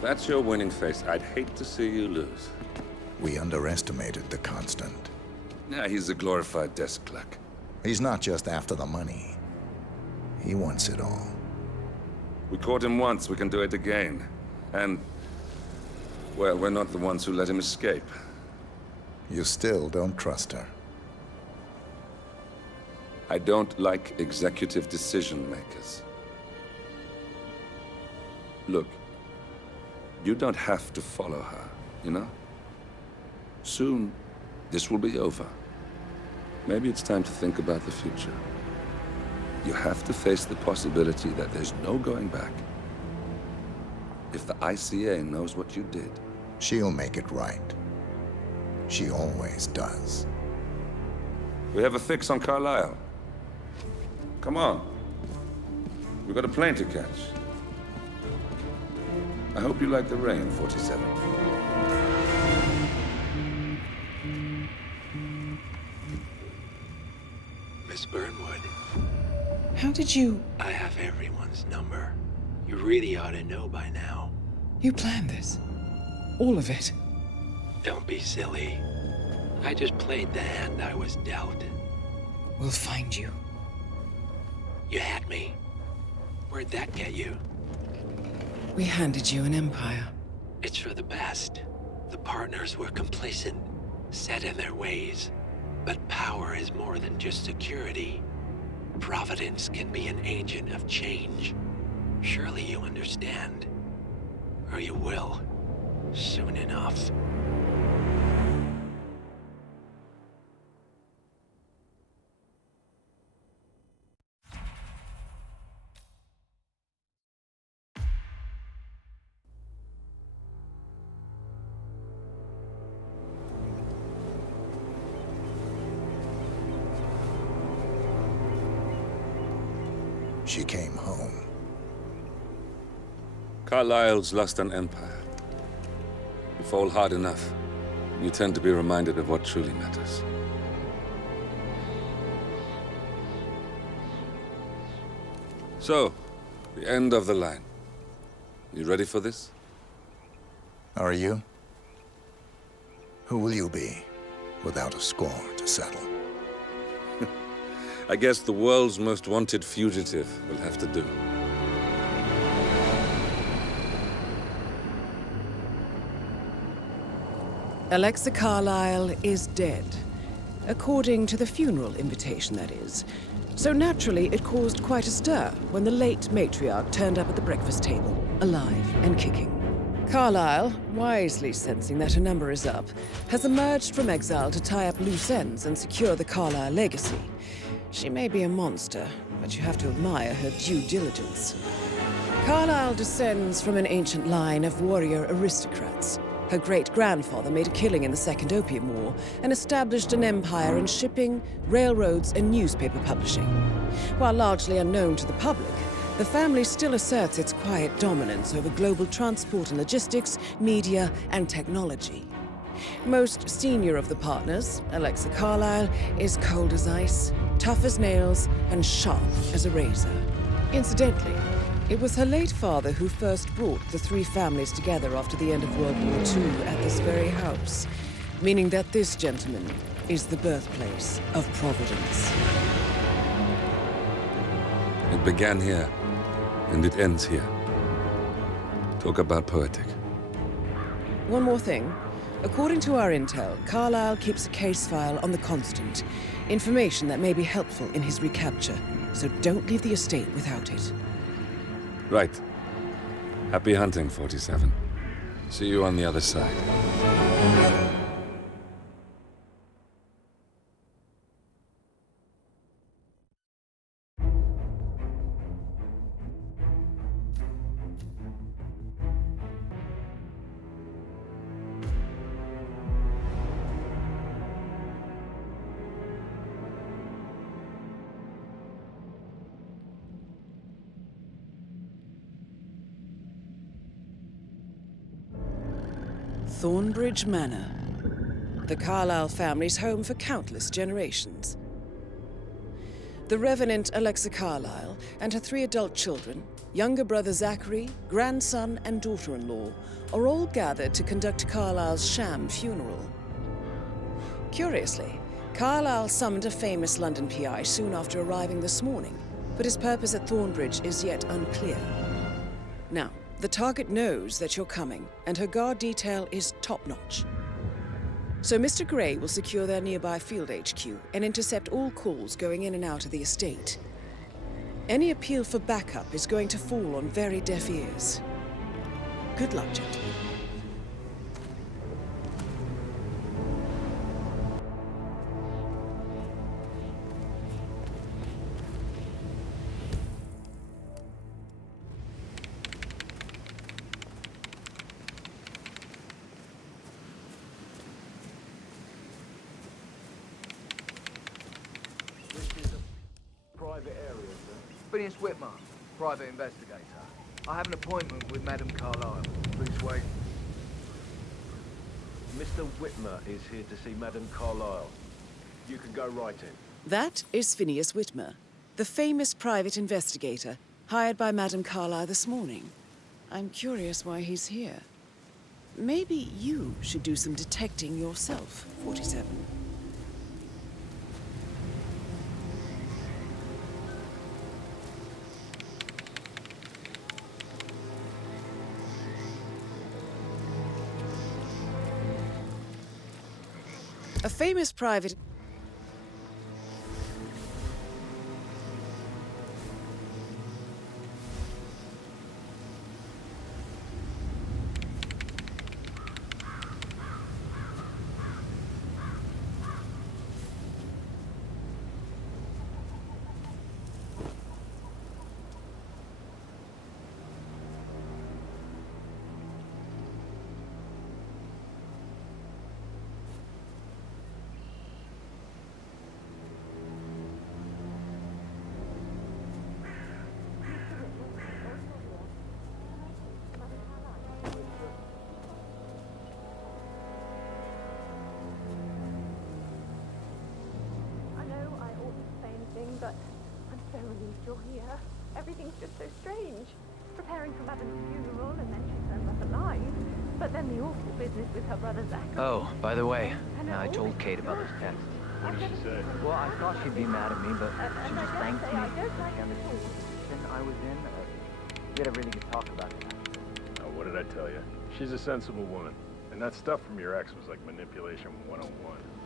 If that's your winning face, I'd hate to see you lose. We underestimated the Constant. Yeah, he's a glorified desk clerk. He's not just after the money. He wants it all. We caught him once, we can do it again. And, well, we're not the ones who let him escape. You still don't trust her. I don't like executive decision makers. Look, you don't have to follow her, you know? Soon, this will be over. Maybe it's time to think about the future. You have to face the possibility that there's no going back. If the ICA knows what you did... She'll make it right. She always does. We have a fix on Carlisle. Come on. We've got a plane to catch. I hope you like the rain, 47. Miss Burnwood. How did you... I have everyone's number. You really ought to know by now. You planned this? All of it? Don't be silly. I just played the hand I was dealt. We'll find you. You had me. Where'd that get you? We handed you an empire. It's for the best. The partners were complacent, set in their ways. But power is more than just security. Providence can be an agent of change. Surely you understand. Or you will. Soon enough. She came home. Carlisle's lost an empire. You fall hard enough, you tend to be reminded of what truly matters. So, the end of the line. You ready for this? Are you? Who will you be, without a score to settle? I guess the world's most wanted fugitive will have to do. Alexa Carlisle is dead. According to the funeral invitation, that is. So naturally, it caused quite a stir when the late matriarch turned up at the breakfast table, alive and kicking. Carlisle, wisely sensing that her number is up, has emerged from exile to tie up loose ends and secure the Carlisle legacy. She may be a monster, but you have to admire her due diligence. Carlisle descends from an ancient line of warrior aristocrats. Her great-grandfather made a killing in the Second Opium War and established an empire in shipping, railroads, and newspaper publishing. While largely unknown to the public, the family still asserts its quiet dominance over global transport and logistics, media, and technology. Most senior of the partners, Alexa Carlisle, is cold as ice, tough as nails, and sharp as a razor. Incidentally, it was her late father who first brought the three families together after the end of World War II at this very house, meaning that this gentleman is the birthplace of Providence. It began here, and it ends here. Talk about poetic. One more thing. According to our intel, Carlisle keeps a case file on the Constant. Information that may be helpful in his recapture, so don't leave the estate without it. Right. Happy hunting, 47. See you on the other side. Thornbridge Manor. The Carlisle family's home for countless generations. The Revenant Alexa Carlyle and her 3 adult children, younger brother Zachary, grandson and daughter-in-law, are all gathered to conduct Carlyle's sham funeral. Curiously, Carlyle summoned a famous London PI soon after arriving this morning, but his purpose at Thornbridge is yet unclear. Now, the target knows that you're coming, and her guard detail is top-notch. So Mr. Gray will secure their nearby field HQ and intercept all calls going in and out of the estate. Any appeal for backup is going to fall on very deaf ears. Good luck, gentlemen. Private area, sir. Phineas Whitman, private investigator. I have an appointment with Madame Carlyle. Please wait. Mr. Whitmer is here to see Madame Carlyle. You can go right in. That is Phineas Whitmer, the famous private investigator hired by Madame Carlyle this morning. I'm curious why he's here. Maybe you should do some detecting yourself, 47. A famous private... But I'm so relieved you're here. Everything's just so strange. Preparing for Madame's funeral, and then she turns up alive. But then the awful business with her brother Zachary. Oh, by the way, I told Kate about this text. What did she say? Well, I thought she'd be mad at me, but she just thanked me I for don't the like it at all. position I was in. We had a really good talk about it. Oh, what did I tell you? She's a sensible woman. And that stuff from your ex was like manipulation 101.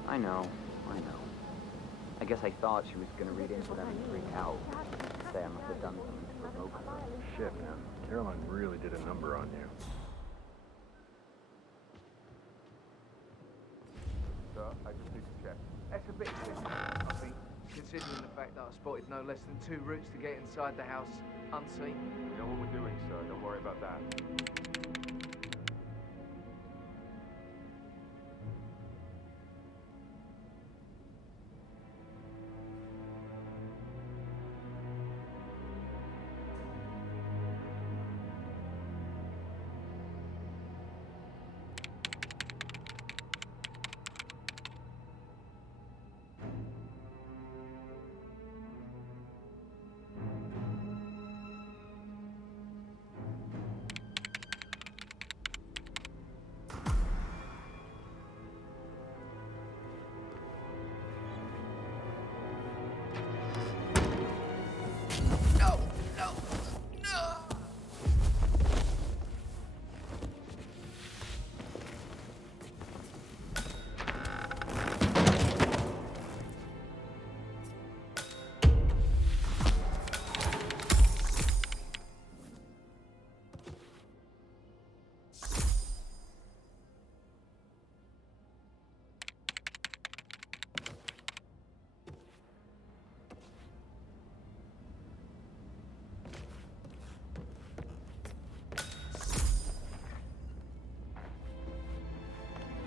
I know. I guess I thought she was gonna read into them and freak out. Say I must have done something to provoke her. Shit, man. Caroline really did a number on you. Sir, I just need to check. That's a bit expensive, I think, considering the fact that I spotted no less than 2 routes to get inside the house unseen. We know what we're doing, sir. Don't worry about that.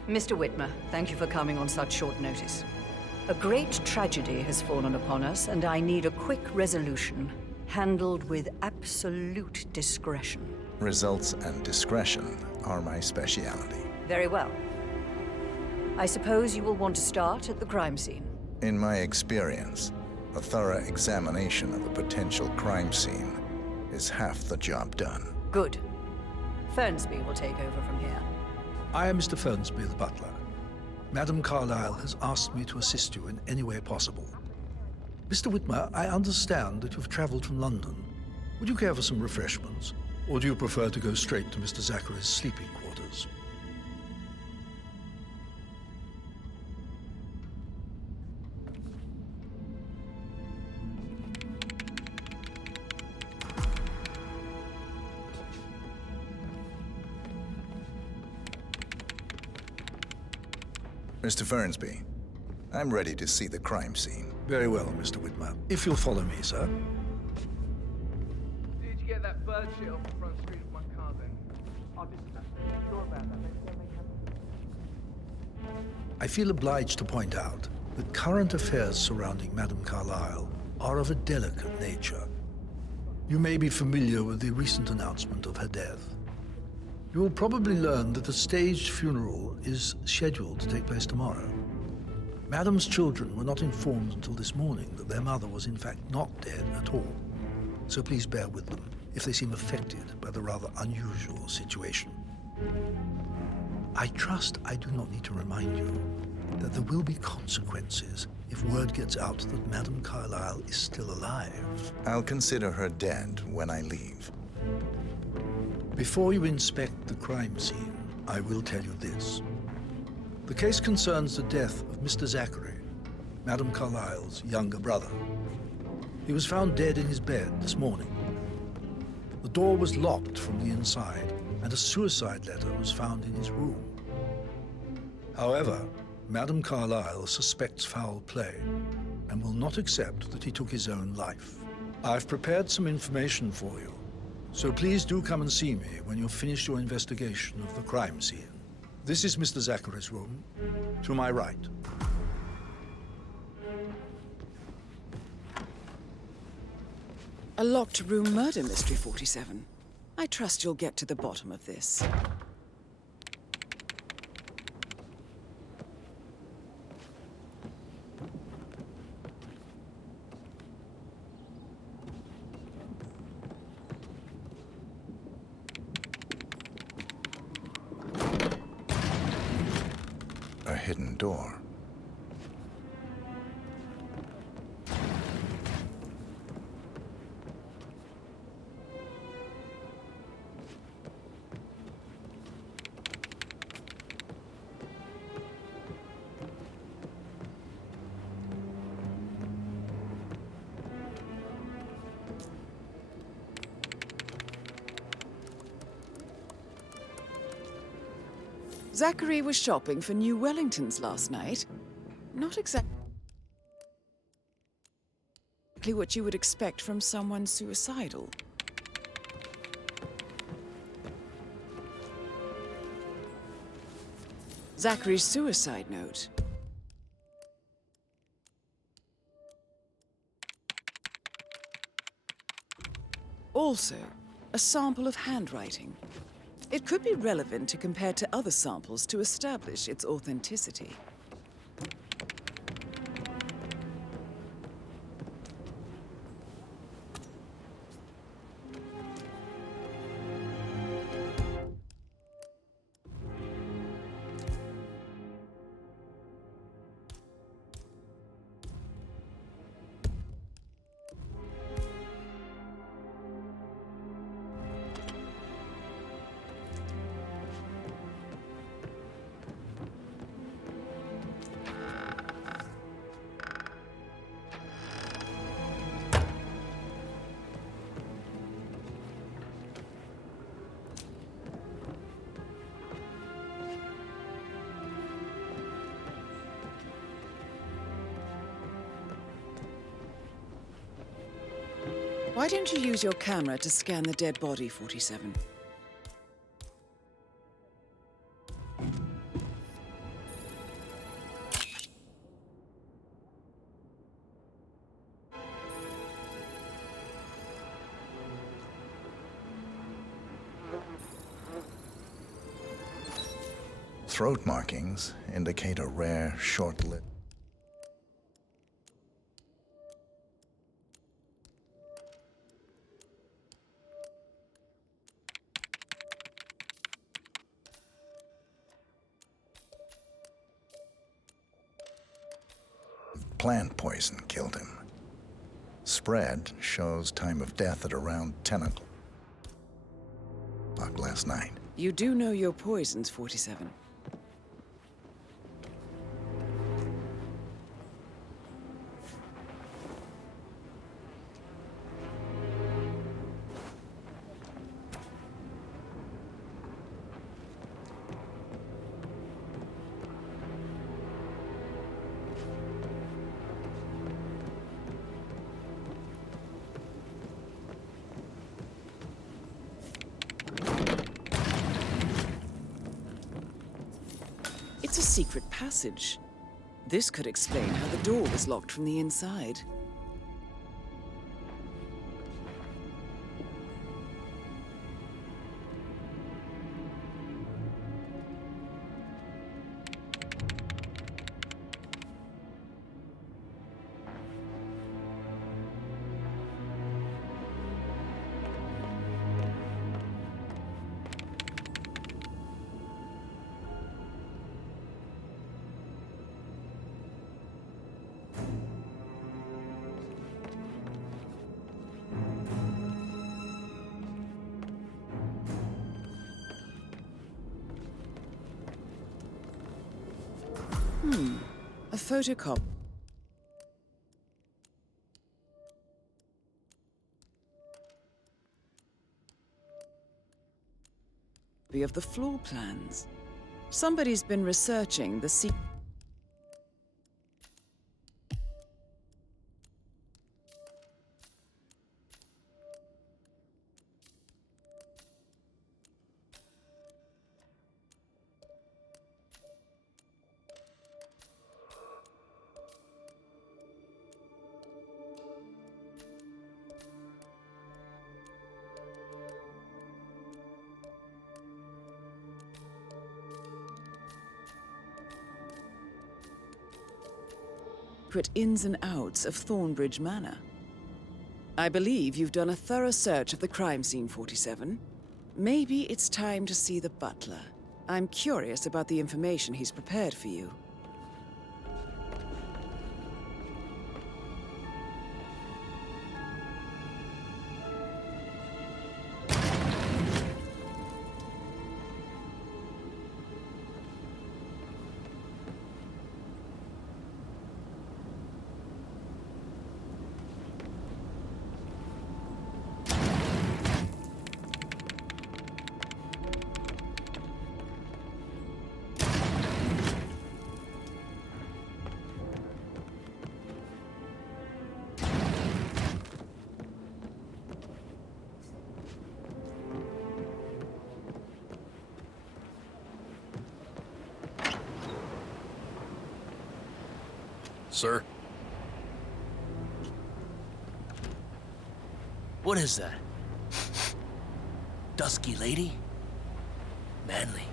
Mr. Whitmer, thank you for coming on such short notice. A great tragedy has fallen upon us, and I need a quick resolution, handled with absolute discretion. Results and discretion are my speciality. Very well. I suppose you will want to start at the crime scene. In my experience, A thorough examination of a potential crime scene is half the job done. Good. Fernsby will take over from here. I am Mr. Fernsby, the butler. Madam Carlyle has asked me to assist you in any way possible. Mr. Whitmer, I understand that you've traveled from London. Would you care for some refreshments? Or do you prefer to go straight to Mr. Zachary's sleeping quarters? Mr. Fernsby, I'm ready to see the crime scene. Very well, Mr. Whitmer. If you'll follow me, sir. Did you get that bird shit off the front screen of my car then? I'll just sure about that. I feel obliged to point out that current affairs surrounding Madame Carlyle are of a delicate nature. You may be familiar with the recent announcement of her death. You will probably learn that a staged funeral is scheduled to take place tomorrow. Madame's children were not informed until this morning that their mother was in fact not dead at all. So please bear with them if they seem affected by the rather unusual situation. I trust I do not need to remind you that there will be consequences if word gets out that Madame Carlyle is still alive. I'll consider her dead when I leave. Before you inspect the crime scene, I will tell you this. The case concerns the death of Mr. Zachary, Madame Carlyle's younger brother. He was found dead in his bed this morning. The door was locked from the inside, and a suicide letter was found in his room. However, Madame Carlyle suspects foul play and will not accept that he took his own life. I've prepared some information for you, so please do come and see me when you've finished your investigation of the crime scene. This is Mr. Zachary's room, to my right. A locked room murder mystery, 47. I trust you'll get to the bottom of this. A hidden door. Zachary was shopping for new Wellingtons last night. Not exactly what you would expect from someone suicidal. Zachary's suicide note. Also, a sample of handwriting. It could be relevant to compare to other samples to establish its authenticity. Why don't you use your camera to scan the dead body, 47? Throat markings indicate a rare, short-lived... Plant poison killed him. Spread shows time of death at around 10 o'clock last night. You do know your poisons, 47. It's a secret passage. This could explain how the door was locked from the inside. A photocopy of the floor plans. Somebody's been researching the secret. Ins and outs of Thornbridge Manor. I believe you've done a thorough search of the crime scene, 47. Maybe it's time to see the butler. I'm curious about the information he's prepared for you. Sir? What is that? Dusky lady? Manly.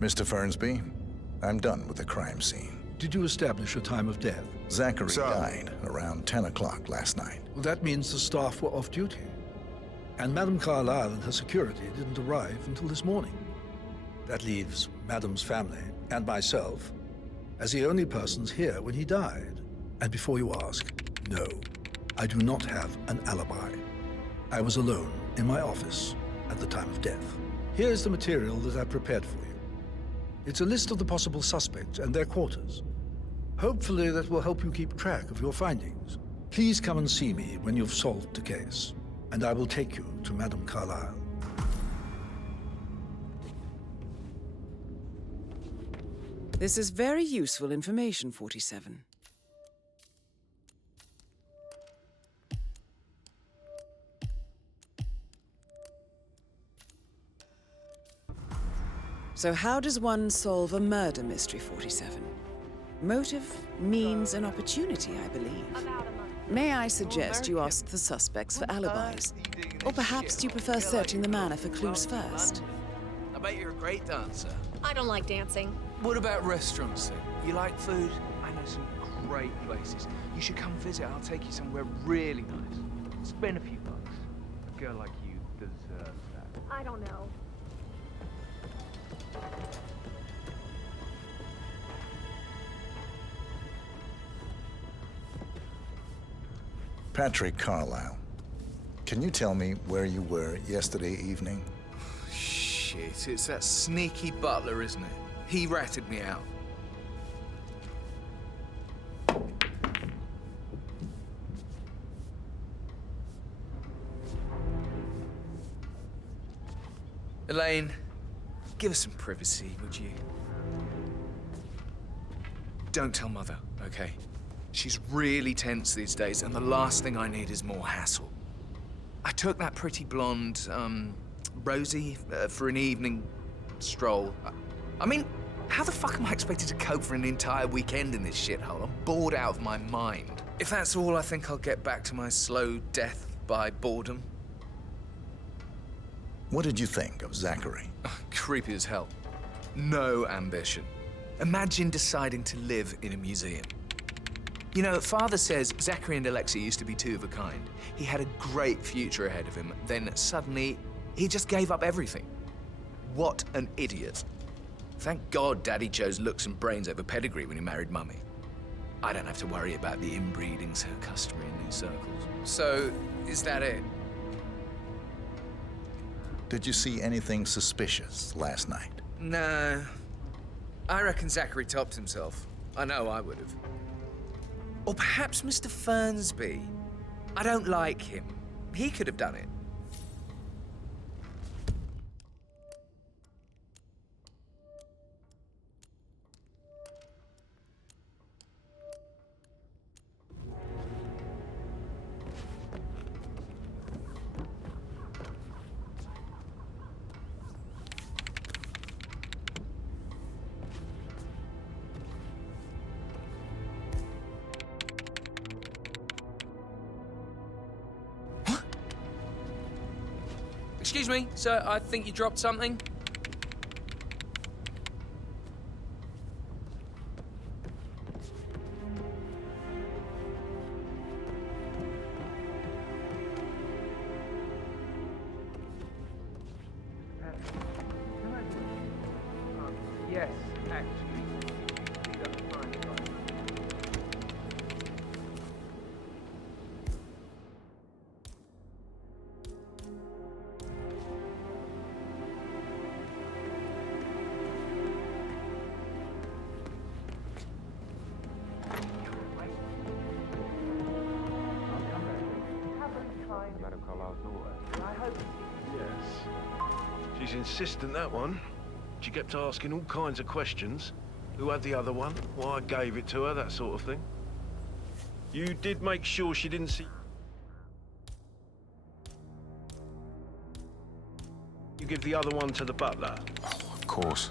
Mr. Fernsby, I'm done with the crime scene. Did you establish a time of death? Zachary died around 10 o'clock last night. Well, that means the staff were off duty. And Madame Carlyle and her security didn't arrive until this morning. That leaves Madame's family and myself as the only persons here when he died. And before you ask, no, I do not have an alibi. I was alone in my office at the time of death. Here's the material that I prepared for you. It's a list of the possible suspects and their quarters. Hopefully that will help you keep track of your findings. Please come and see me when you've solved the case, and I will take you to Madame Carlyle. This is very useful information, 47. So how does one solve a murder mystery, 47? Motive, means, and opportunity, I believe. May I suggest you ask the suspects for alibis? Or perhaps you prefer searching the manor for clues first? I bet you're a great dancer. I don't like dancing. What about restaurants then? You like food? I know some great places. You should come visit. I'll take you somewhere really nice. Spend a few bucks. A girl like you deserves that. I don't know. Patrick Carlyle, can you tell me where you were yesterday evening? Shit, it's that sneaky butler, isn't it? He ratted me out. Elaine, give us some privacy, would you? Don't tell Mother, okay? She's really tense these days, and the last thing I need is more hassle. I took that pretty blonde, Rosie, for an evening stroll. I mean, how the fuck am I expected to cope for an entire weekend in this shithole? I'm bored out of my mind. If that's all, I think I'll get back to my slow death by boredom. What did you think of Zachary? Creepy as hell. No ambition. Imagine deciding to live in a museum. You know, Father says Zachary and Alexia used to be two of a kind. He had a great future ahead of him, then suddenly, he just gave up everything. What an idiot. Thank God Daddy chose looks and brains over pedigree when he married Mummy. I don't have to worry about the inbreeding so customary in these circles. So, is that it? Did you see anything suspicious last night? No. I reckon Zachary topped himself. I know I would have. Or perhaps Mr. Fernsby. I don't like him. He could have done it. Excuse me, sir, I think you dropped something. Yes, actually. She's insistent, that one. She kept asking all kinds of questions. Who had the other one? Why I gave it to her, that sort of thing. You did make sure she didn't see... You give the other one to the butler? Oh, of course.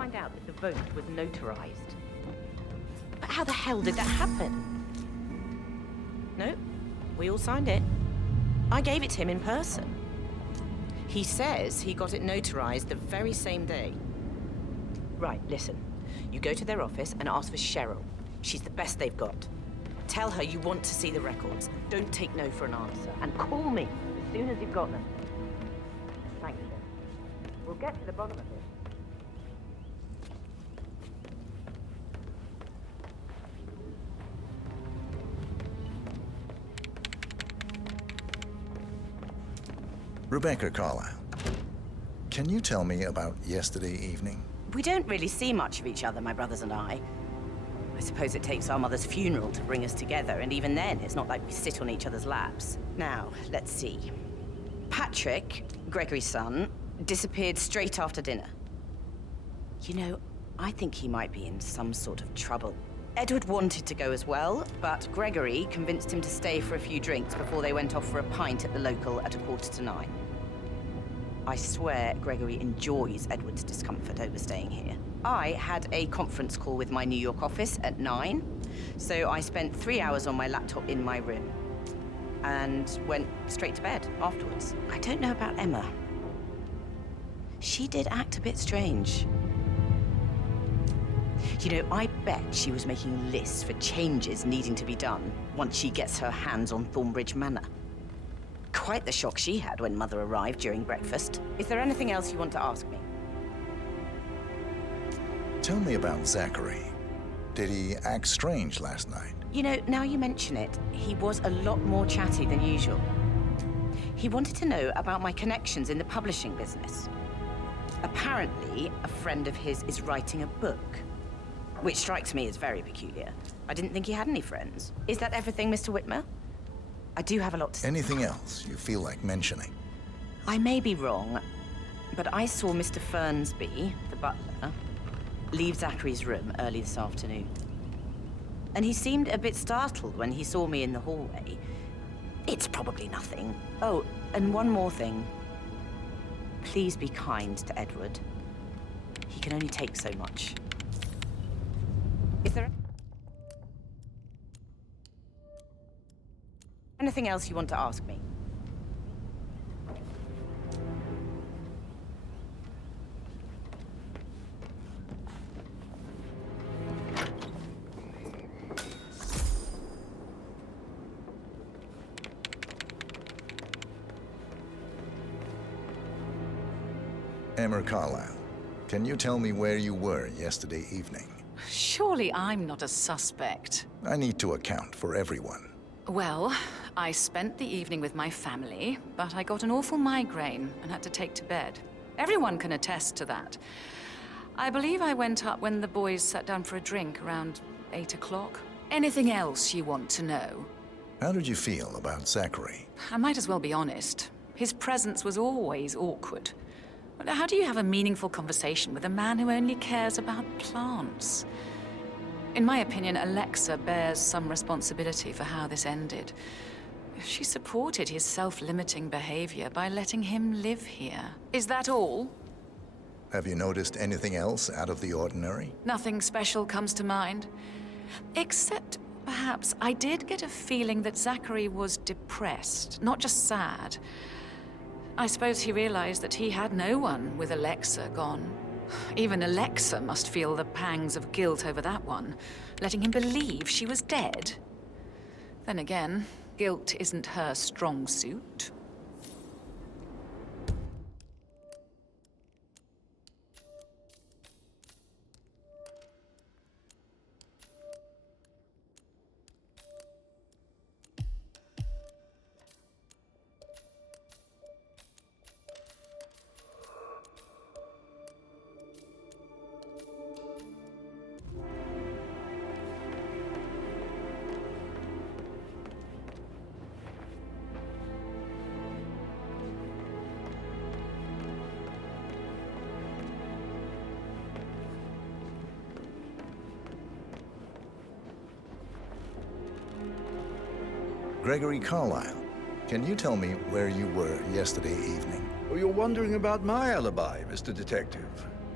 find out that the vote was notarized. But how the hell did that happen? No, we all signed it. I gave it to him in person. He says he got it notarized the very same day. Right, listen. You go to their office and ask for Cheryl. She's the best they've got. Tell her you want to see the records. Don't take no for an answer. And call me as soon as you've got them. Thanks, Jim. We'll get to the bottom of this. Rebecca Carlyle, can you tell me about yesterday evening? We don't really see much of each other, my brothers and I. I suppose it takes our mother's funeral to bring us together, and even then, it's not like we sit on each other's laps. Now, let's see. Patrick, Gregory's son, disappeared straight after dinner. You know, I think he might be in some sort of trouble. Edward wanted to go as well, but Gregory convinced him to stay for a few drinks before they went off for a pint at the local at 9:15. I swear Gregory enjoys Edward's discomfort over staying here. I had a conference call with my New York office at 9, so I spent 3 hours on my laptop in my room and went straight to bed afterwards. I don't know about Emma. She did act a bit strange. You know, I bet she was making lists for changes needing to be done once she gets her hands on Thornbridge Manor. Quite the shock she had when Mother arrived during breakfast. Is there anything else you want to ask me? Tell me about Zachary. Did he act strange last night? You know, now you mention it, he was a lot more chatty than usual. He wanted to know about my connections in the publishing business. Apparently, a friend of his is writing a book, which strikes me as very peculiar. I didn't think he had any friends. Is that everything, Mr. Whitmer? I do have a lot to say. Anything else you feel like mentioning? I may be wrong, but I saw Mr. Fernsby, the butler, leave Zachary's room early this afternoon. And he seemed a bit startled when he saw me in the hallway. It's probably nothing. Oh, and one more thing. Please be kind to Edward. He can only take so much. Is there anything else you want to ask me? Emma Carlyle, can you tell me where you were yesterday evening? Surely I'm not a suspect. I need to account for everyone. Well, I spent the evening with my family, but I got an awful migraine and had to take to bed. Everyone can attest to that. I believe I went up when the boys sat down for a drink around 8 o'clock. Anything else you want to know? How did you feel about Zachary? I might as well be honest. His presence was always awkward. How do you have a meaningful conversation with a man who only cares about plants? In my opinion, Alexa bears some responsibility for how this ended. She supported his self-limiting behavior by letting him live here. Is that all? Have you noticed anything else out of the ordinary? Nothing special comes to mind. Except, perhaps, I did get a feeling that Zachary was depressed, not just sad. I suppose he realized that he had no one with Alexa gone. Even Alexa must feel the pangs of guilt over that one, letting him believe she was dead. Then again, guilt isn't her strong suit. Gregory Carlyle, can you tell me where you were yesterday evening? Oh, you're wondering about my alibi, Mr. Detective.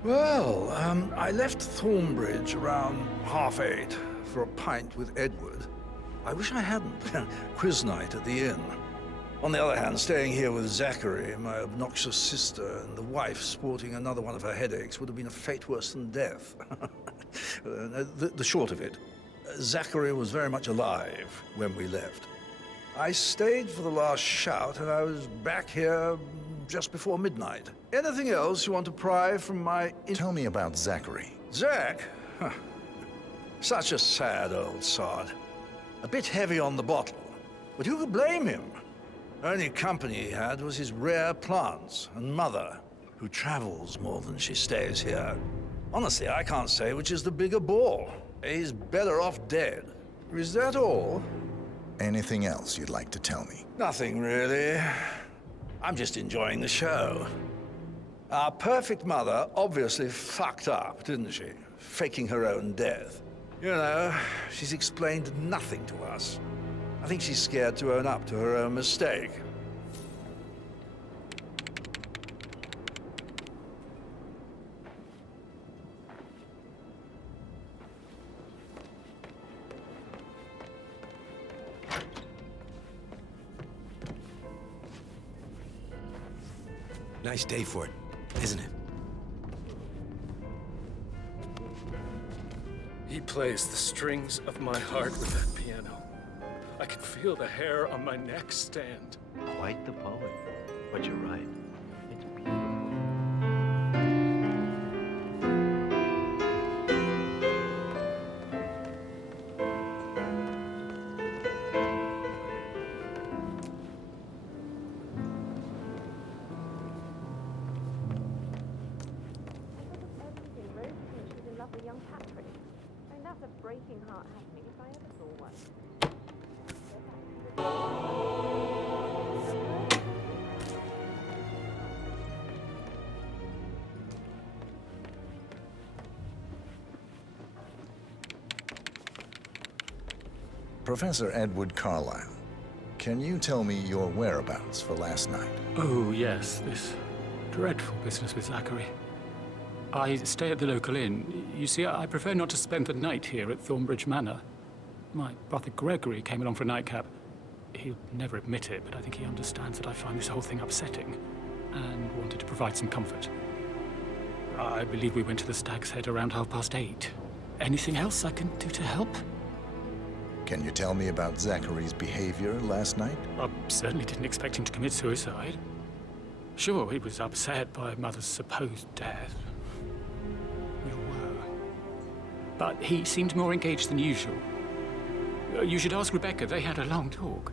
Well, I left Thornbridge around 8:30 for a pint with Edward. I wish I hadn't. Quiz night at the inn. On the other hand, staying here with Zachary, my obnoxious sister, and the wife sporting another one of her headaches would have been a fate worse than death. The short of it, Zachary was very much alive when we left. I stayed for the last shout, and I was back here just before midnight. Anything else you want to pry from my... Tell me about Zachary. Zach? Huh. Such a sad old sod. A bit heavy on the bottle, but who could blame him? Only company he had was his rare plants and mother, who travels more than she stays here. Honestly, I can't say which is the bigger ball. He's better off dead. Is that all? Anything else you'd like to tell me? Nothing, really. I'm just enjoying the show. Our perfect mother obviously fucked up, didn't she? Faking her own death. You know, she's explained nothing to us. I think she's scared to own up to her own mistake. Nice day for it, isn't it? He plays the strings of my heart with that piano. I can feel the hair on my neck stand. Quite the poet. But you're right. It's beautiful. Young Patrick. I mean, that's a breaking heart happening if I ever saw one. Professor Edward Carlyle, can you tell me your whereabouts for last night? Oh, yes, this dreadful business with Zachary. I stay at the local inn. You see, I prefer not to spend the night here at Thornbridge Manor. My brother Gregory came along for a nightcap. He'll never admit it, but I think he understands that I find this whole thing upsetting and wanted to provide some comfort. I believe we went to the Stag's Head around 8:30. Anything else I can do to help? Can you tell me about Zachary's behavior last night? I certainly didn't expect him to commit suicide. Sure, he was upset by Mother's supposed death. But he seemed more engaged than usual. You should ask Rebecca. They had a long talk.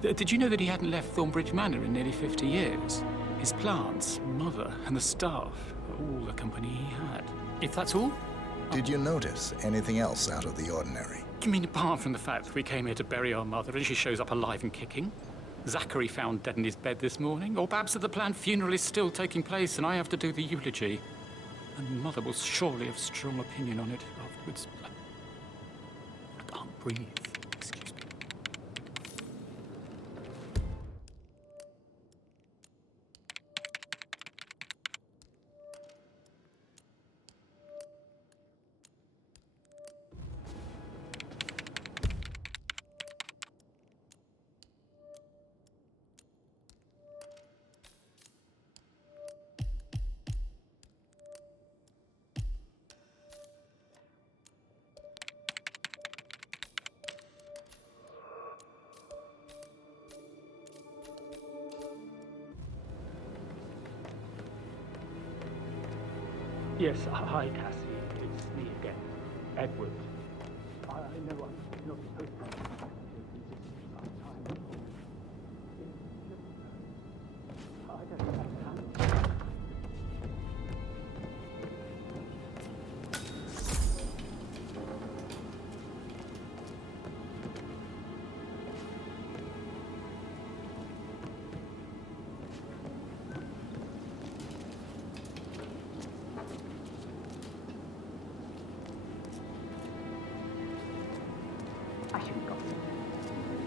Did you know that he hadn't left Thornbridge Manor in nearly 50 years? His plants, Mother, and the staff, all the company he had. If that's all? Did you notice anything else out of the ordinary? You mean apart from the fact that we came here to bury our mother and she shows up alive and kicking? Zachary found dead in his bed this morning? Or perhaps that the planned funeral is still taking place and I have to do the eulogy? And Mother will surely have strong opinion on it afterwards. I can't breathe. Excuse me. Yes, hi, Cassie. It's me again. Edward. I know I'm not supposed to be time. I don't know. I shouldn't gossip,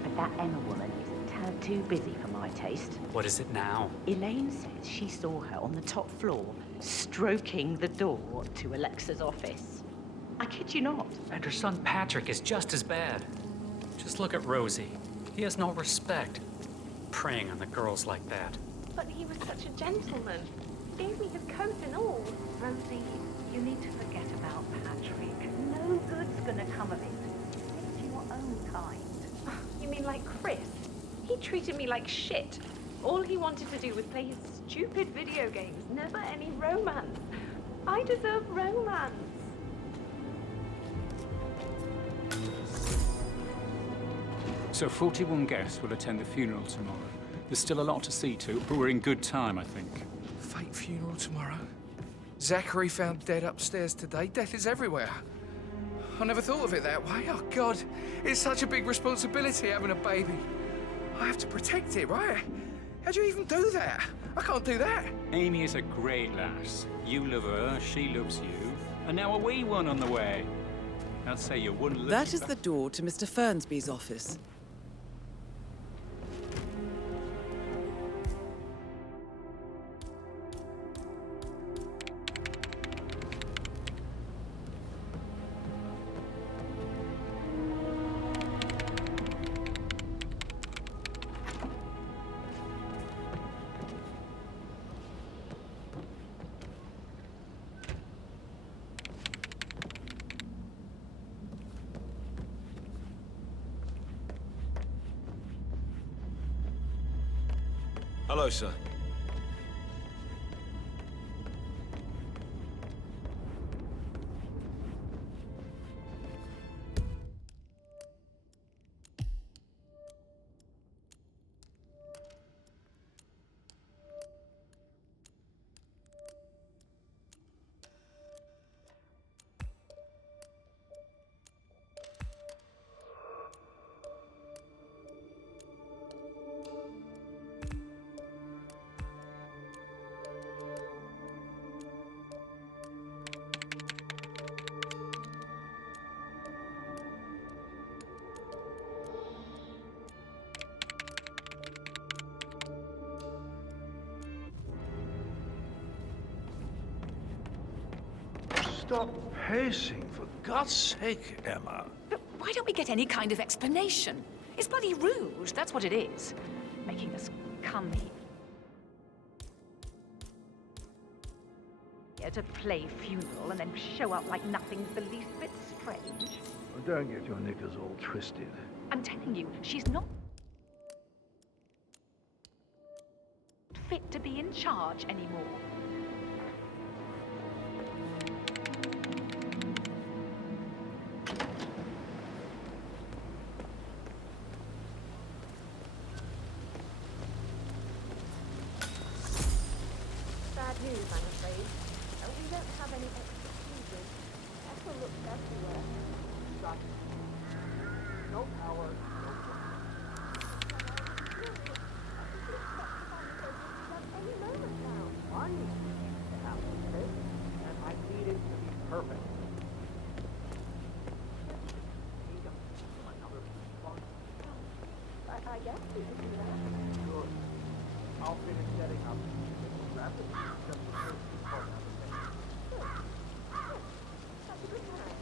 but that Emma woman is a too busy for my taste. What is it now? Elaine says she saw her on the top floor, stroking the door to Alexa's office. I kid you not. And her son Patrick is just as bad. Just look at Rosie. He has no respect. Preying on the girls like that. But he was such a gentleman. He gave me his coat and all. Rosie, you need to forget about Patrick. No good's gonna come of it. Think to your own kind. You mean like Chris? He treated me like shit. All he wanted to do was play his stupid video games. Never any romance. I deserve romance. So 41 guests will attend the funeral tomorrow. There's still a lot to see to, but we're in good time, I think. Fake funeral tomorrow? Zachary found dead upstairs today. Death is everywhere. I never thought of it that way. Oh, God. It's such a big responsibility having a baby. I have to protect it, right? How do you even do that? I can't do that. Amy is a great lass. You love her, she loves you. And now a wee one on the way. I'd say you're one lucky... That is the door to Mr. Fernsby's office. Hello, sir. Stop pacing, for God's sake, Emma. But why don't we get any kind of explanation? It's bloody rude, that's what it is. Making us come here to play funeral and then show up like nothing's the least bit strange. Well, don't get your knickers all twisted. I'm telling you, she's not fit to be in charge anymore. Bad news, I'm afraid. We don't have any extra fuses. Echo looks everywhere. Shut. No power, no any moment now. Why? It happens, okay? And I need it to be perfect. I guess we could do that. Good. I'll finish setting up. Rapidly, just the first part of the thing. Good. That's a good plan.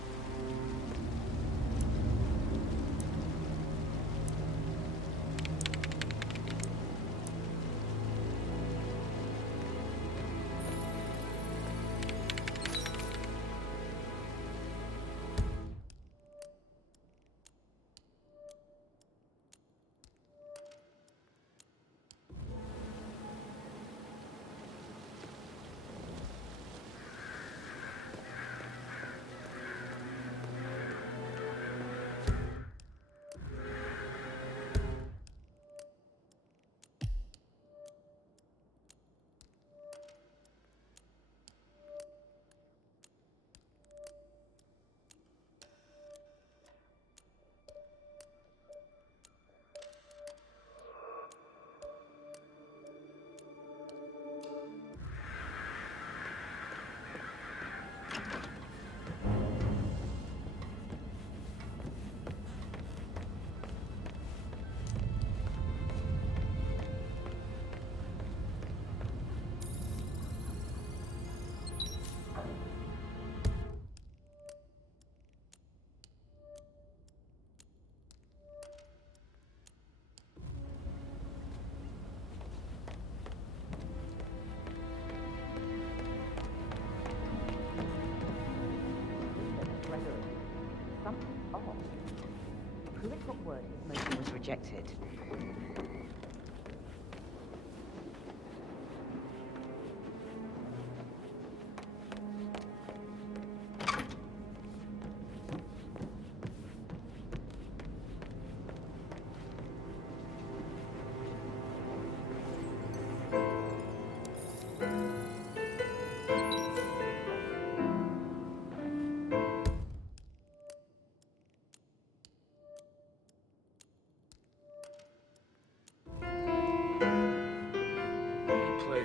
word. His motion was rejected.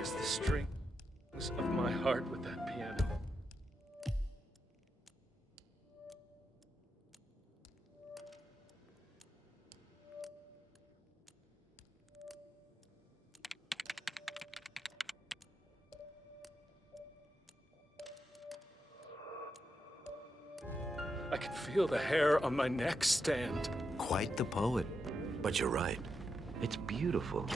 The strings of my heart with that piano. I can feel the hair on my neck stand. Quite the poet. But you're right. It's beautiful.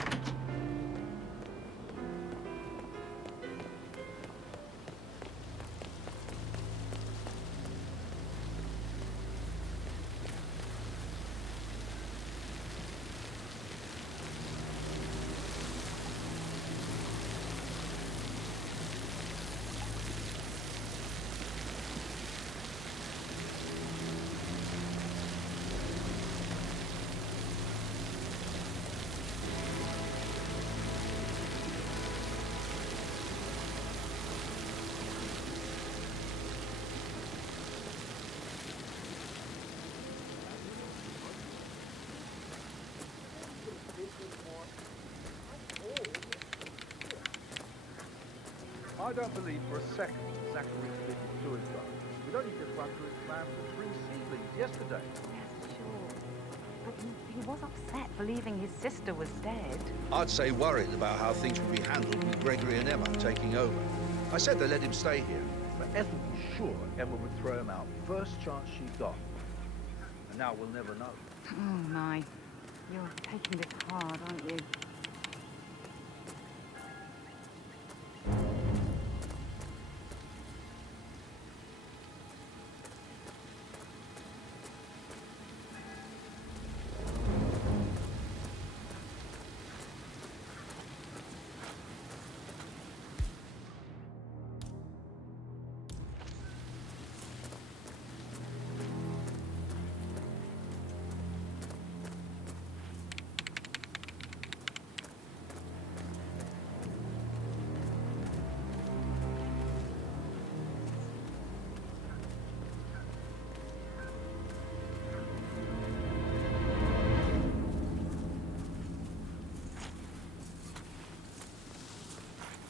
I don't believe for a second Zachary committed suicide. We'd only just run through his plan for 3 seedlings yesterday. Yes, sure. But he was upset believing his sister was dead. I'd say worried about how things would be handled with Gregory and Emma taking over. I said they let him stay here. But Ethel was sure Emma would throw him out first chance she got. And now we'll never know. Oh, my. You're taking this hard, aren't you?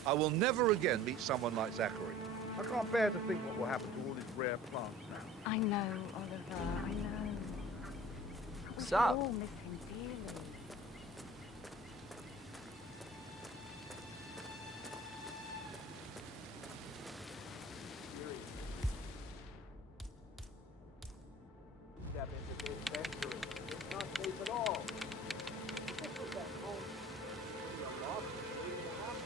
I will never again meet someone like Zachary. I can't bear to think what will happen to all these rare plants now. I know, Oliver, I know. What's We up? all miss him dearly. Step into this century. It's not safe at all. This was at home. You're lost and waiting to happen.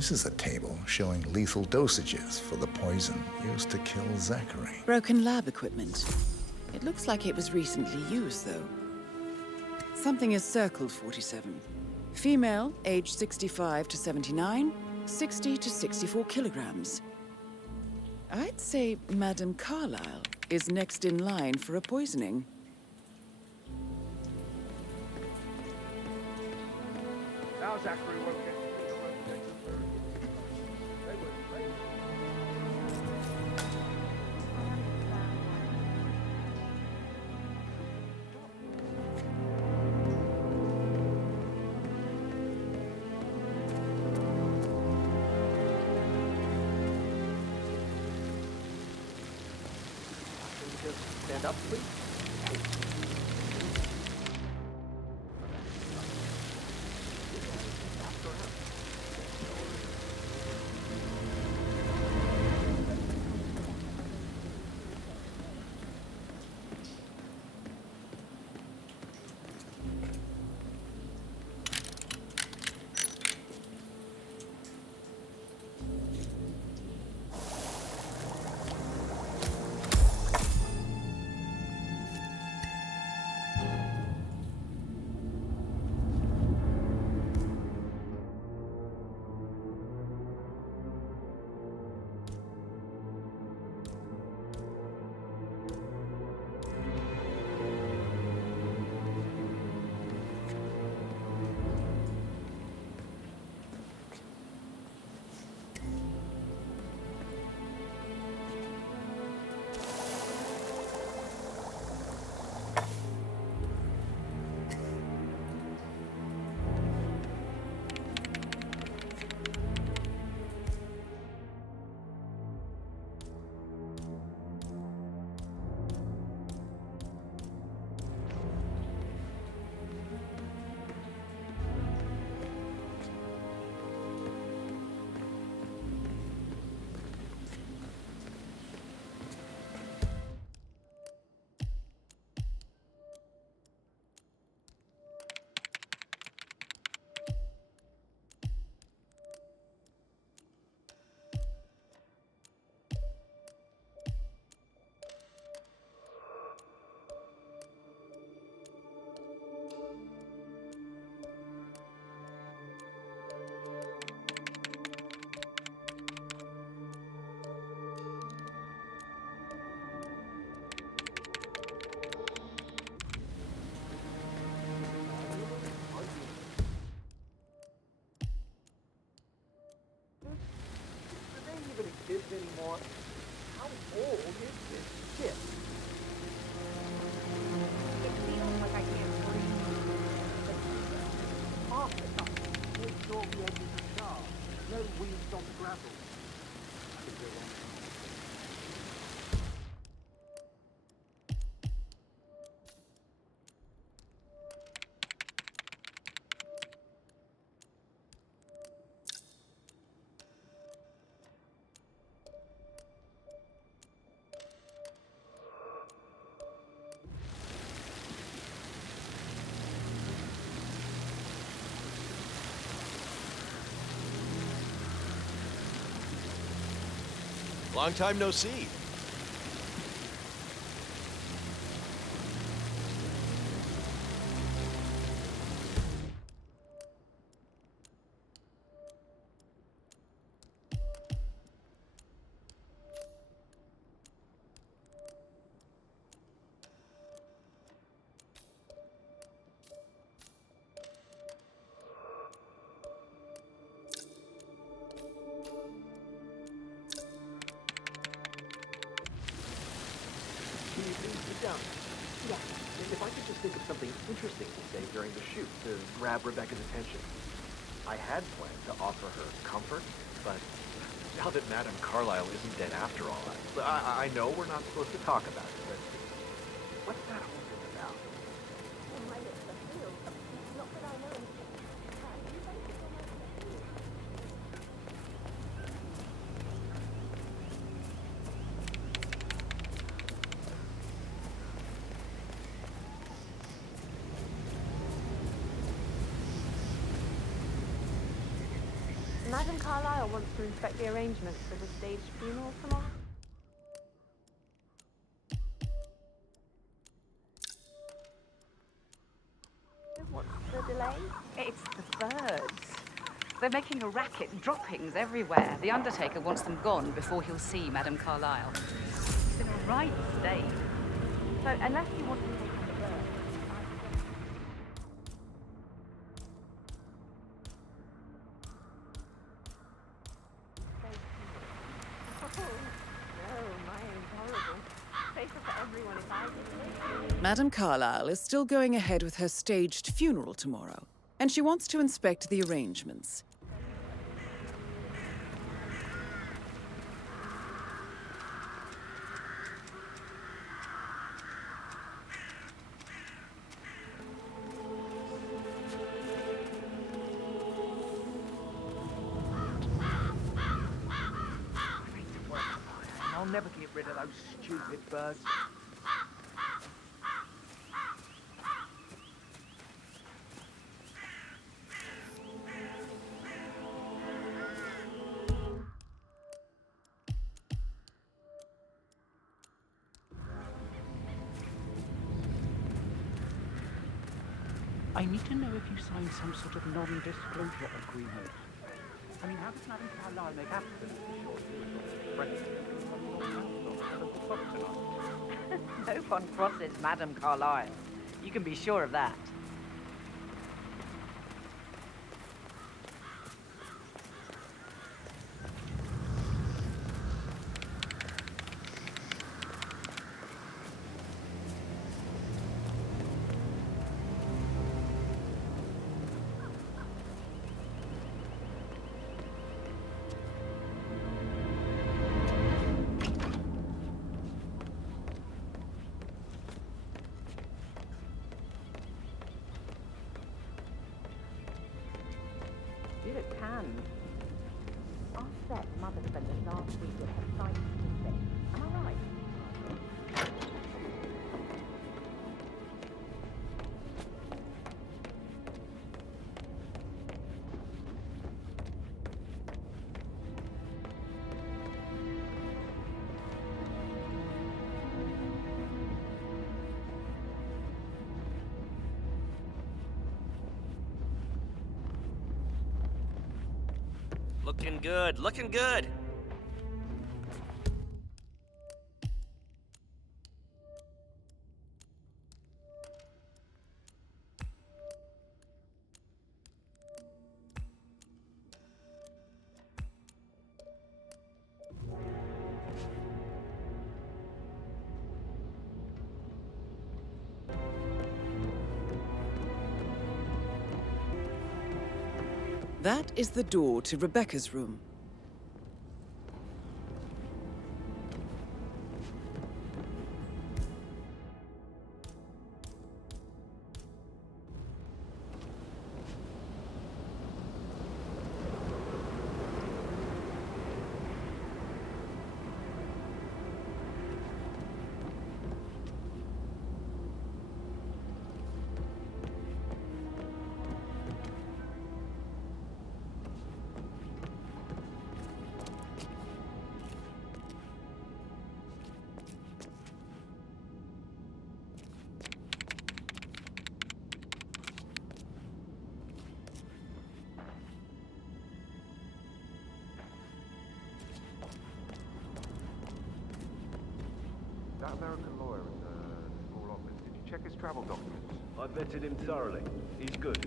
This is a table showing lethal dosages for the poison used to kill Zachary. Broken lab equipment. It looks like it was recently used, though. Something is circled 47. Female, age 65 to 79, 60 to 64 kilograms. I'd say Madame Carlyle is next in line for a poisoning. Now Zachary won't get stand up, please. Anymore. How old is this ship? It feels like I can't breathe. Off the top. Make sure we open the car. No wheels on the gravel. I think we're wrong. Long time no see. Yeah, if I could just think of something interesting to say during the shoot to grab Rebecca's attention. I had planned to offer her comfort, but now that Madame Carlyle isn't dead after all, I know we're not supposed to talk about it, but what's that whole thing about? My lips are sealed. Not that I know anything. Madam Carlyle wants to inspect the arrangements for the staged funeral tomorrow. What's the delay? It's the birds. They're making a racket, droppings everywhere. The Undertaker wants them gone before he'll see Madame Carlyle. It's in a right state. So unless you want to take on the birds, Oh, no, mine's horrible. Safer for everyone if I did it. Madame Carlyle is still going ahead with her staged funeral tomorrow, and she wants to inspect the arrangements. I'll never get rid of those stupid birds. I need to know if you signed some sort of non-disclosure agreement. I mean, how does Madame Carlyle make absolutely sure No one crosses Madame Carlyle. You can be sure of that. you look tanned. Our set mother spent the last week with her sight sick. Am I right? Looking good, looking good. That is the door to Rebecca's room. That American lawyer in the small office, did you check his travel documents? I vetted him thoroughly. He's good.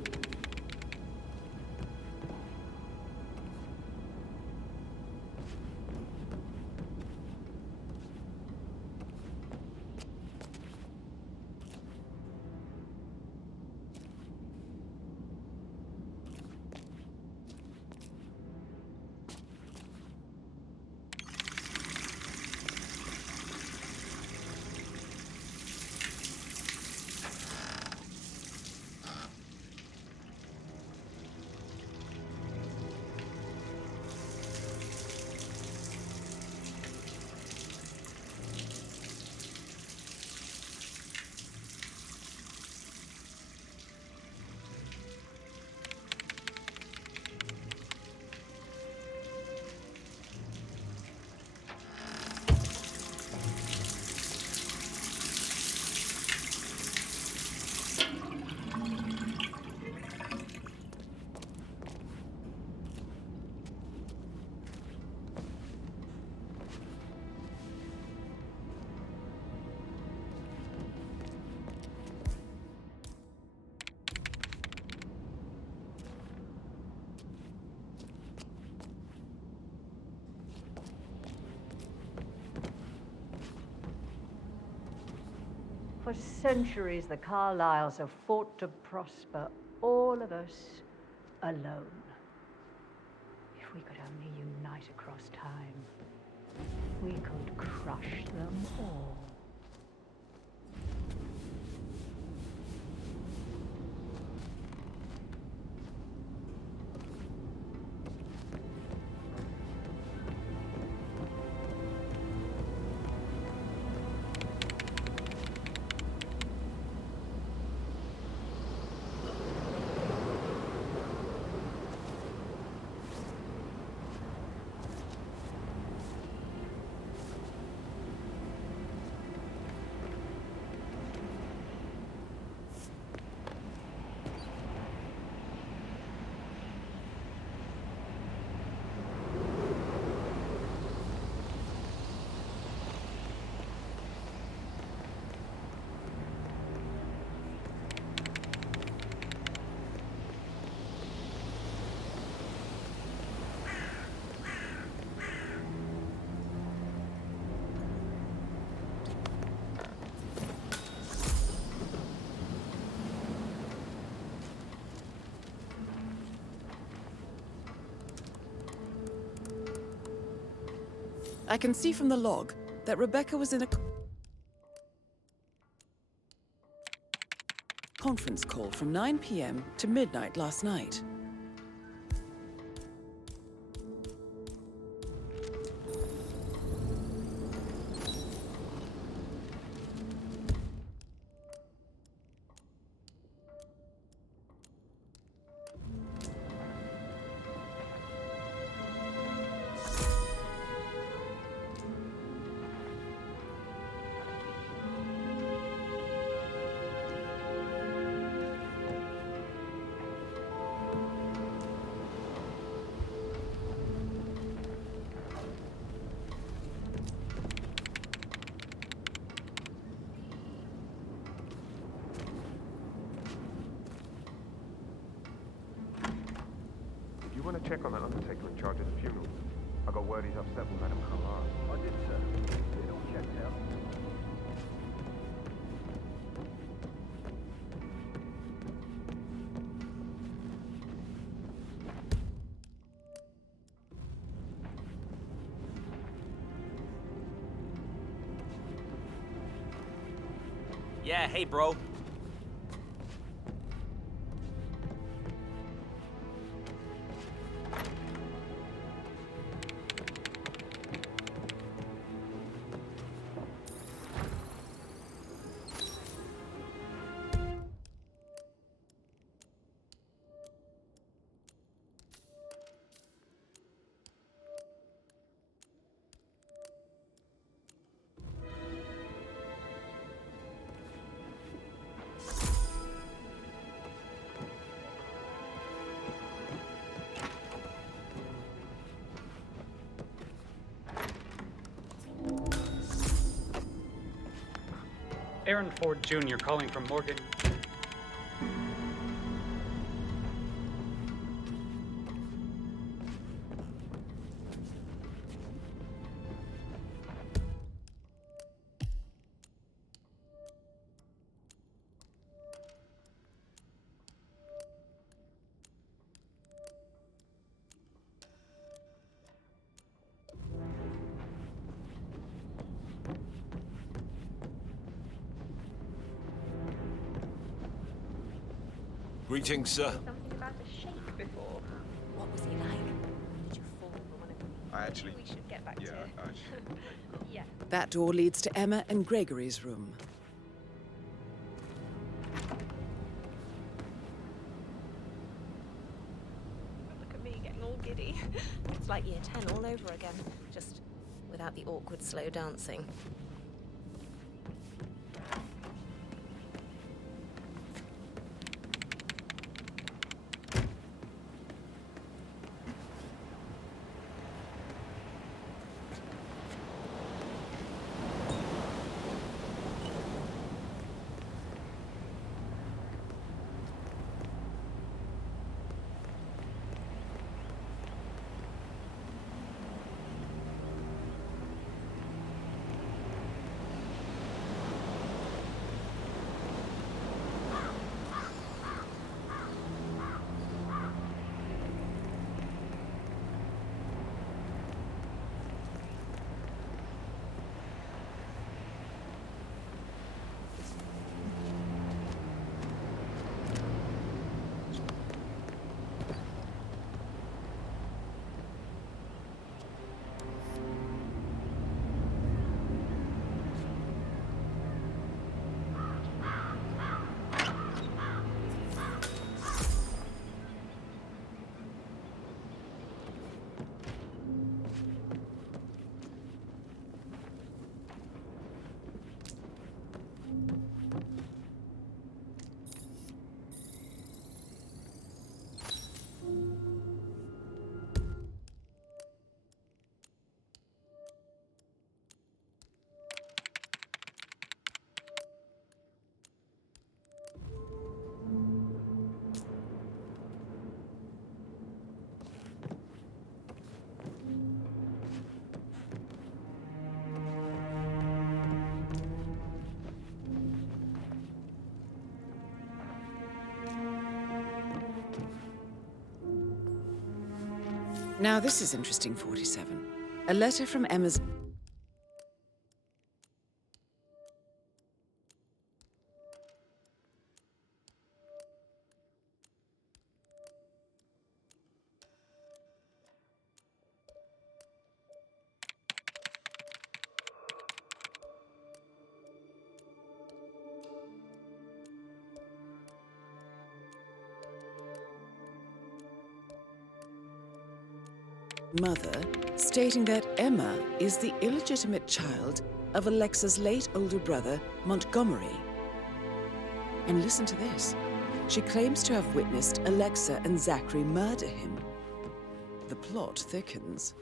For centuries, the Carlyles have fought to prosper, all of us alone. If we could only unite across time, we could crush them all. I can see from the log that Rebecca was in a conference call from 9 p.m. to midnight last night. You want to check on that undertaker in charge of the funeral? I got word he's upset with Madame Carlyle. I did, sir. It all checked out. Yeah, hey, bro. Aaron Ford Jr. calling from Morgan. Greetings, sir. Something about the shape before. What was he like? Did you fall for one of them? I actually... We should get back to... Yeah. That door leads to Emma and Gregory's room. Look at me getting all giddy. It's like year 10 all over again, just without the awkward slow dancing. Now this is interesting, 47. A letter from Emma's... mother, stating that Emma is the illegitimate child of Alexa's late older brother, Montgomery. And listen to this. She claims to have witnessed Alexa and Zachary murder him. The plot thickens.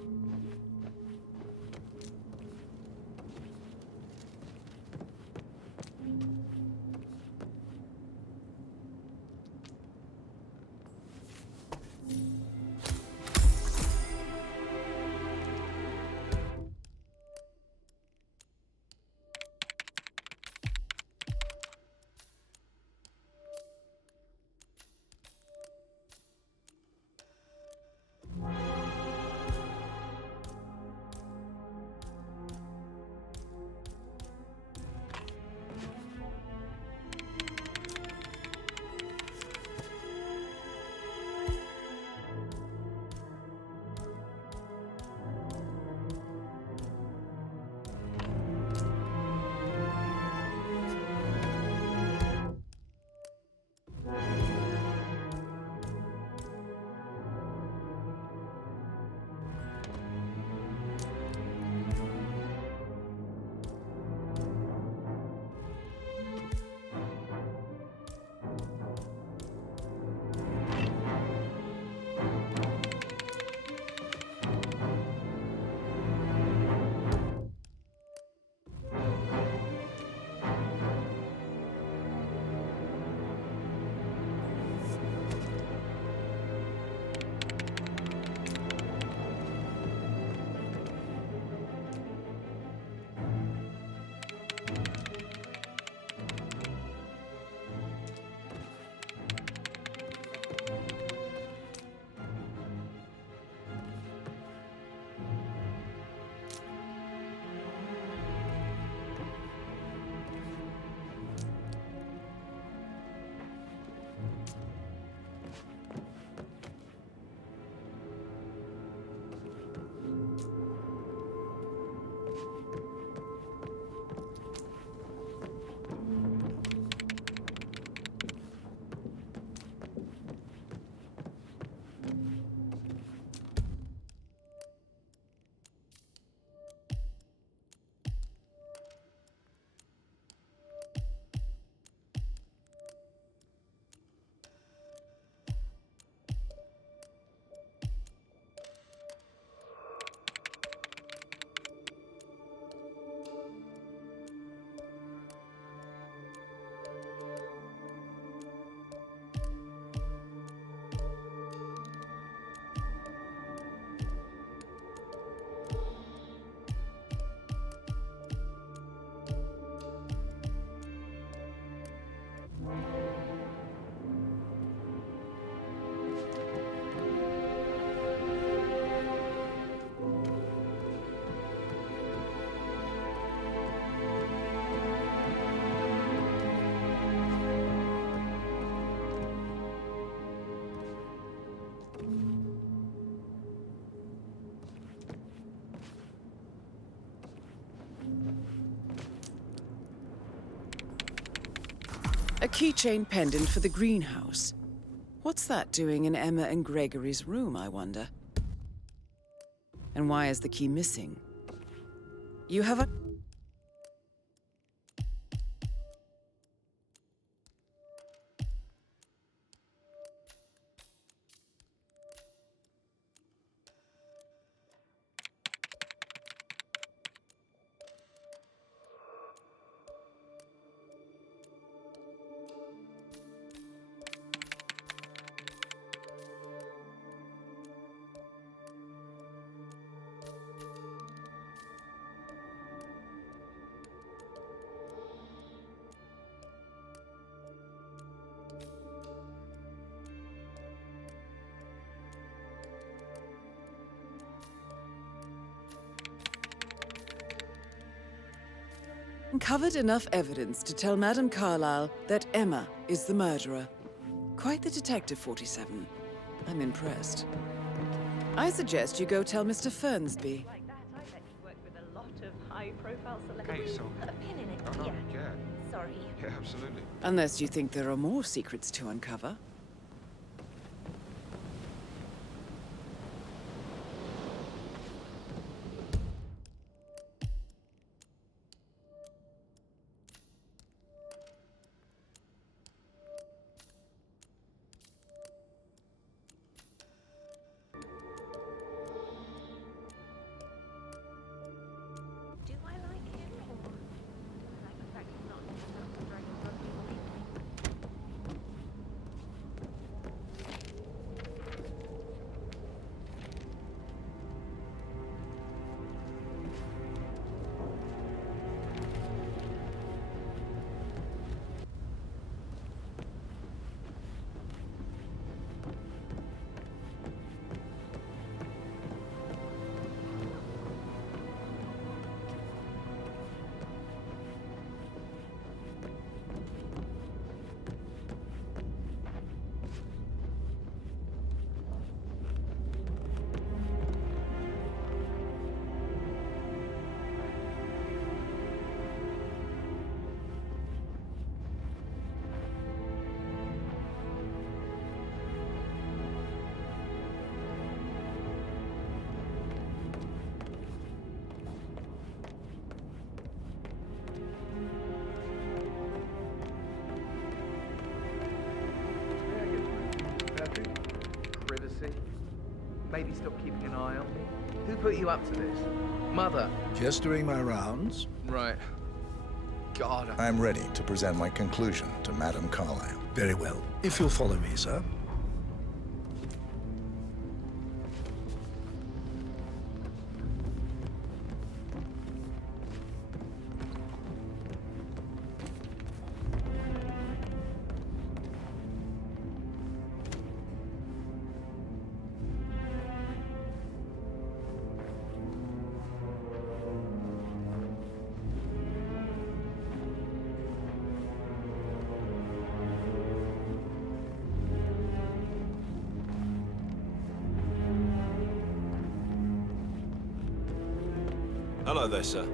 A keychain pendant for the greenhouse. What's that doing in Emma and Gregory's room, I wonder? And why is the key missing? You have a... Uncovered enough evidence to tell Madame Carlyle that Emma is the murderer. Quite the detective, 47. I'm impressed. I suggest you go tell Mr. Fernsby. Like that, I bet you worked with a lot of high-profile celebrities. Okay, so... Put a pin in it. Oh, no, yeah. yeah. Sorry. Yeah, absolutely. Unless you think there are more secrets to uncover. Do I like him, or do I like the fact he's not a dragon blood people? Privacy. Maybe stop keeping an eye on me. Who put you up to this? Mother. Just doing my rounds. Right. God. I'm ready to present my conclusion to Madame Carlyle. Very well. If you'll follow me, sir. Hello there, sir.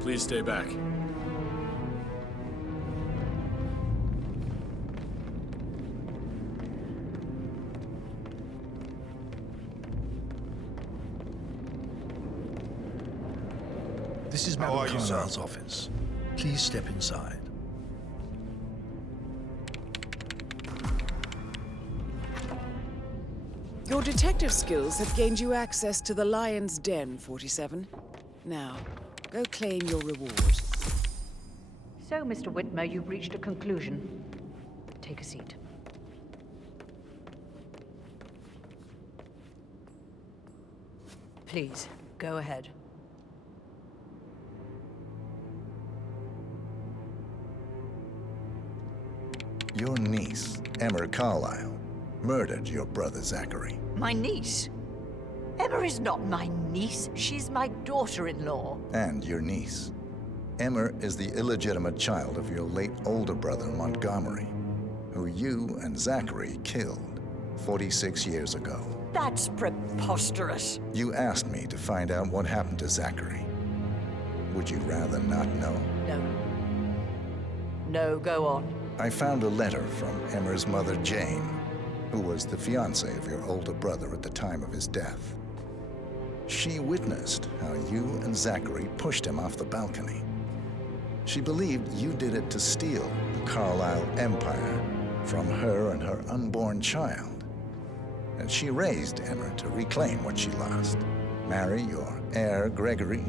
Please stay back. This is How Madame are you, sir? Carlyle's office. Please step inside. Your detective skills have gained you access to the Lion's Den, 47. Now, go claim your reward. So, Mr. Whitmer, you've reached a conclusion. Take a seat. Please, go ahead. Your niece, Emma Carlyle, murdered your brother Zachary. My niece? Emma is not my niece. She's my daughter-in-law. And your niece. Emma is the illegitimate child of your late older brother, Montgomery, who you and Zachary killed 46 years ago. That's preposterous. You asked me to find out what happened to Zachary. Would you rather not know? No. No, go on. I found a letter from Emma's mother, Jane, who was the fiancée of your older brother at the time of his death. She witnessed how you and Zachary pushed him off the balcony. She believed you did it to steal the Carlyle empire from her and her unborn child. And she raised Emma to reclaim what she lost. Marry your heir, Gregory,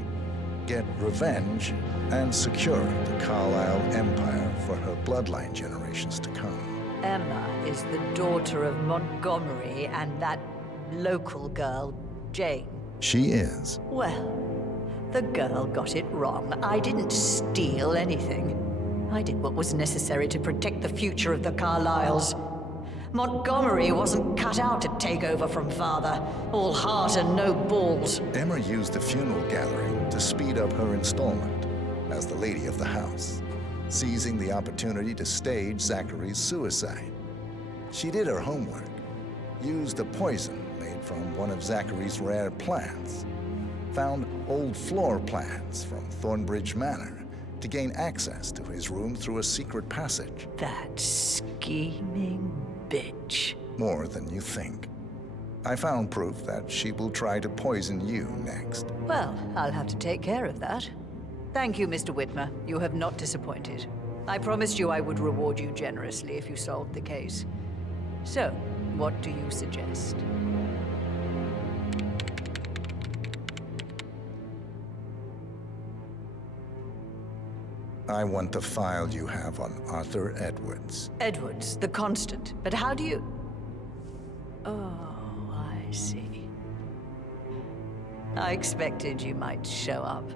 get revenge and secure the Carlisle Empire for her bloodline generations to come. Emma is the daughter of Montgomery and that local girl, Jane. She is. Well, the girl got it wrong. I didn't steal anything. I did what was necessary to protect the future of the Carlyles. Montgomery wasn't cut out to take over from Father. All heart and no balls. Emma used the funeral gathering to speed up her installment as the lady of the house, seizing the opportunity to stage Zachary's suicide. She did her homework, used a poison made from one of Zachary's rare plants, found old floor plans from Thornbridge Manor to gain access to his room through a secret passage. That scheming bitch. More than you think. I found proof that she will try to poison you next. Well, I'll have to take care of that. Thank you, Mr. Whitmer. You have not disappointed. I promised you I would reward you generously if you solved the case. So, what do you suggest? I want the file you have on Arthur Edwards. Edwards, the Constant. But how do you... Oh, I see. I expected you might show up.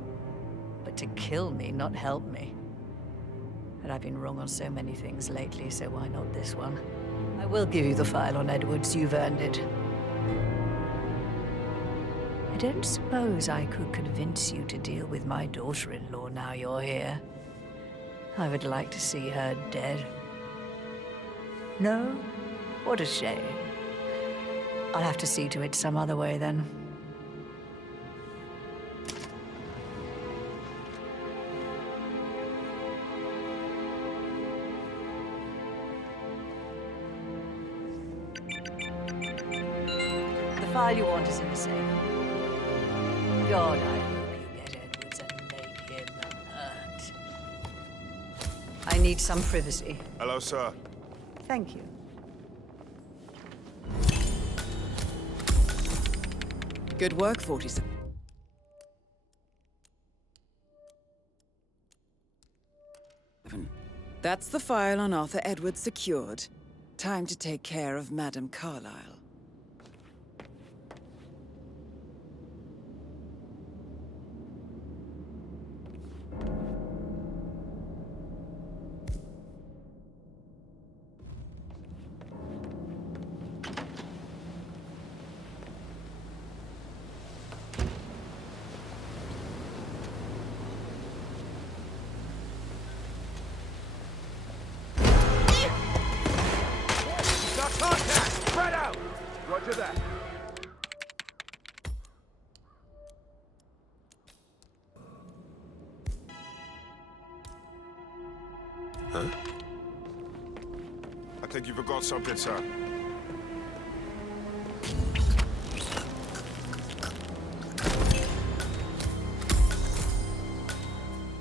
But to kill me, not help me. But I've been wrong on so many things lately, so why not this one? I will give you the file on Edwards. You've earned it. I don't suppose I could convince you to deal with my daughter-in-law now you're here. I would like to see her dead. No? What a shame. I'll have to see to it some other way then. The file you want is in the safe. God, I hope you get Edwards and make him hurt. I need some privacy. Hello, sir. Thank you. Good work, 47. That's the file on Arthur Edwards secured. Time to take care of Madame Carlisle. Roger that. Huh? I think you forgot something, sir.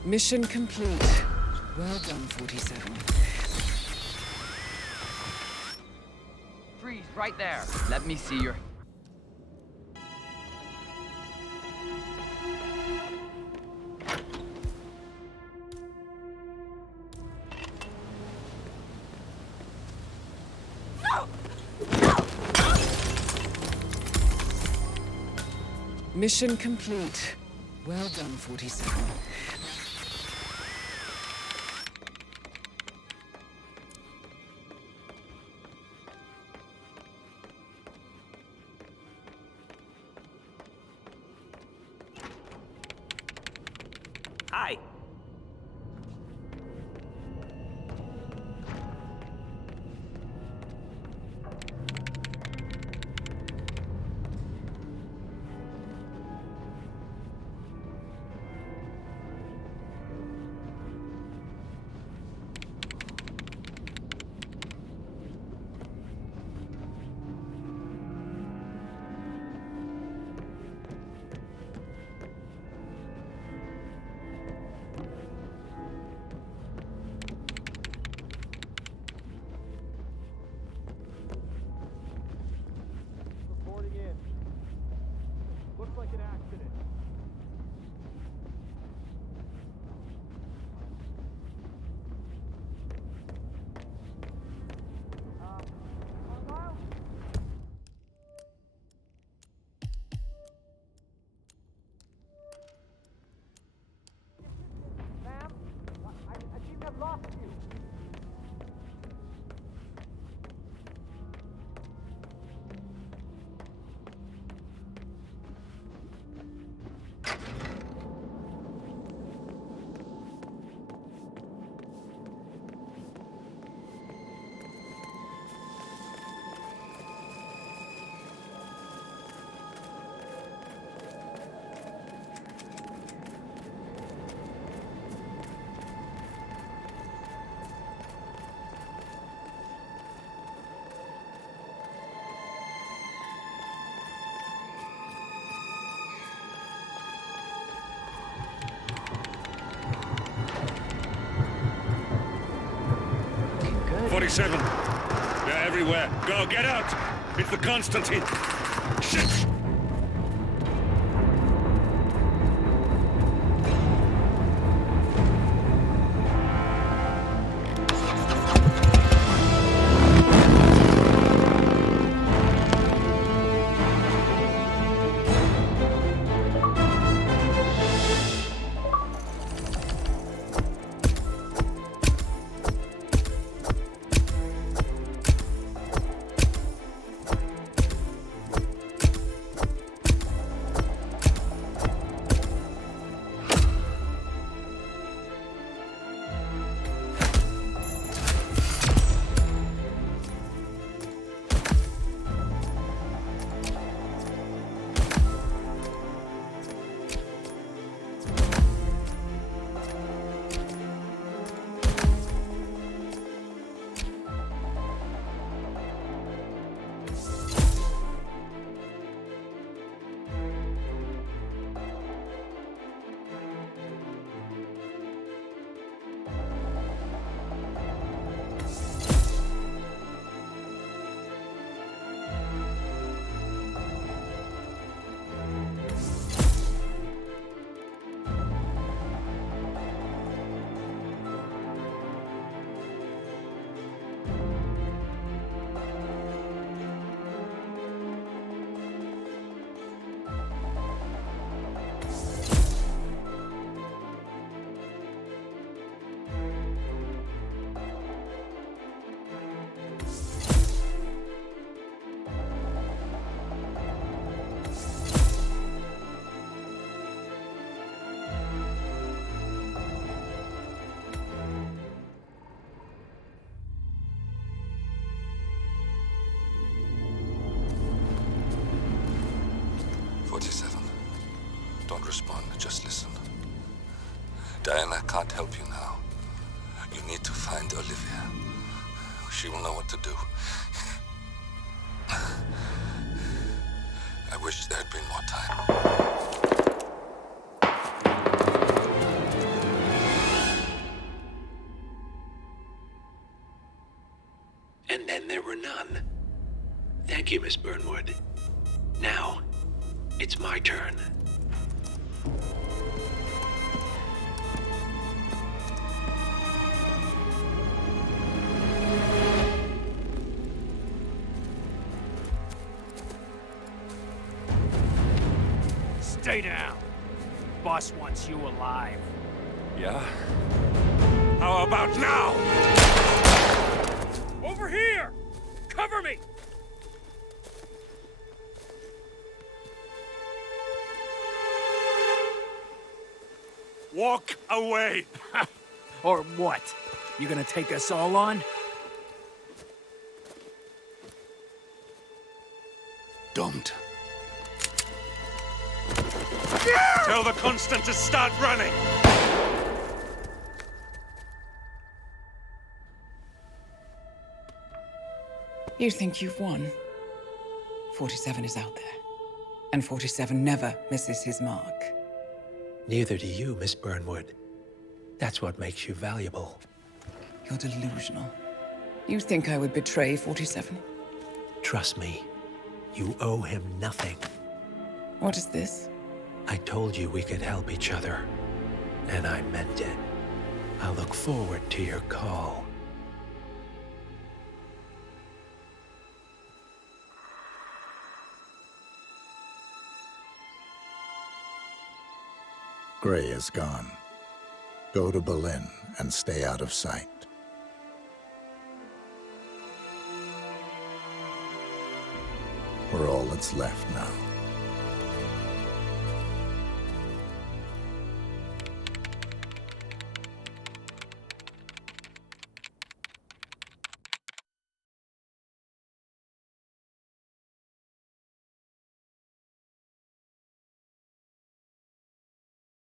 Mission complete. Well done, 47. Freeze right there. Let me see your... Mission complete. Well done, 47. Hi. Reporting in. Looks like an accident. 47. They're everywhere. Go, get out! It's the Constantine. Shit! Don't respond, just listen. Diana can't help you now. You need to find Olivia. She will know what to do. I wish there had been more time. And then there were none. Thank you, Miss Burnwood. Now, it's my turn. Stay down. Boss wants you alive. Yeah? How about now? Over here! Cover me! Walk away! Or what? You gonna take us all on? Don't. Tell the Constant to start running! You think you've won? 47 is out there. And 47 never misses his mark. Neither do you, Miss Burnwood. That's what makes you valuable. You're delusional. You think I would betray 47? Trust me, you owe him nothing. What is this? I told you we could help each other, and I meant it. I'll look forward to your call. Gray is gone. Go to Berlin and stay out of sight. We're all that's left now.